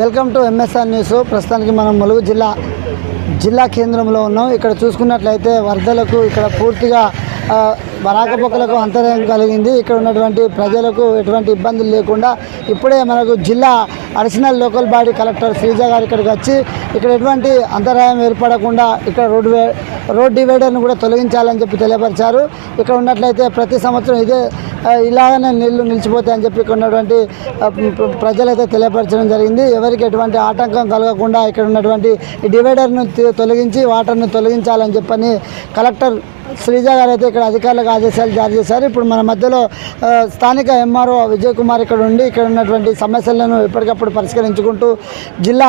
Welcome to MSR news. ప్రస్తుతానికి మనం ములుగు జిల్లా కేంద్రంలో ఉన్నాం. ఇక్కడ చూసుకున్నట్లయితే వరదలకు ఇక్కడ పూర్తిగా రాకపోకలకు అంతరాయం కలిగింది. ఇక్కడ ఉన్నటువంటి ప్రజలకు ఎటువంటి ఇబ్బందులు లేకుండా ఇప్పుడే మనకు జిల్లా additional local body collector Sreeja గారు ఇక్కడికి వచ్చి ఇక్కడ ఎటువంటి అంతరాయం ఏర్పడకుండా ఇక్కడ రోడ్ డివైడర్ను కూడా తొలగించాలని చెప్పి తెలియపరిచారు. ఇక్కడ ఉన్నట్లయితే ప్రతి సంవత్సరం ఇలాగనే నీళ్లు నిలిచిపోతాయని చెప్పి ఇక్కడ ఉన్నటువంటి ప్రజలైతే తెలియపరచడం జరిగింది. ఎవరికి ఎటువంటి ఆటంకం కలగకుండా ఇక్కడ ఉన్నటువంటి ఈ డివైడర్ను తొలగించి వాటర్ను తొలగించాలని చెప్పని కలెక్టర్ శ్రీజ గారు అయితే ఇక్కడ అధికారులకు ఆదేశాలు జారీ చేశారు. ఇప్పుడు మన మధ్యలో స్థానిక ఎంఆర్ఓ విజయ్ కుమార్ ఇక్కడ ఉండి ఇక్కడ ఉన్నటువంటి సమస్యలను ఎప్పటికప్పుడు పరిష్కరించుకుంటూ జిల్లా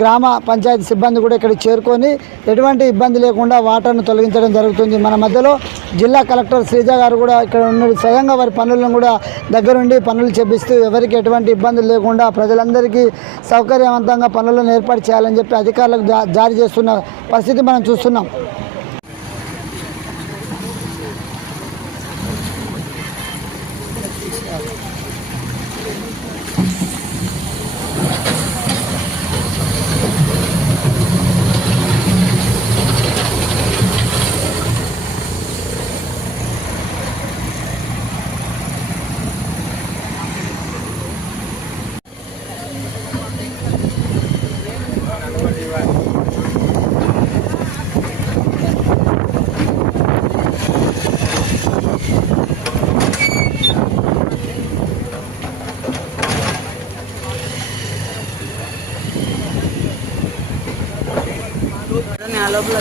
గ్రామ పంచాయతీ సిబ్బంది కూడా ఇక్కడ చేరుకొని ఎటువంటి ఇబ్బంది లేకుండా వాటర్ను తొలగించడం జరుగుతుంది. మన మధ్యలో జిల్లా కలెక్టర్ శ్రీజ గారు కూడా ఇక్కడ ఉన్న స్వయంగా వారి పనులను కూడా దగ్గరుండి పనులు చేపిస్తూ ఎవరికి ఎటువంటి ఇబ్బందులు లేకుండా ప్రజలందరికీ సౌకర్యవంతంగా పనులను ఏర్పాటు చేయాలని చెప్పి అధికారులకు జారీ చేస్తున్న పరిస్థితి మనం చూస్తున్నాం. లోపల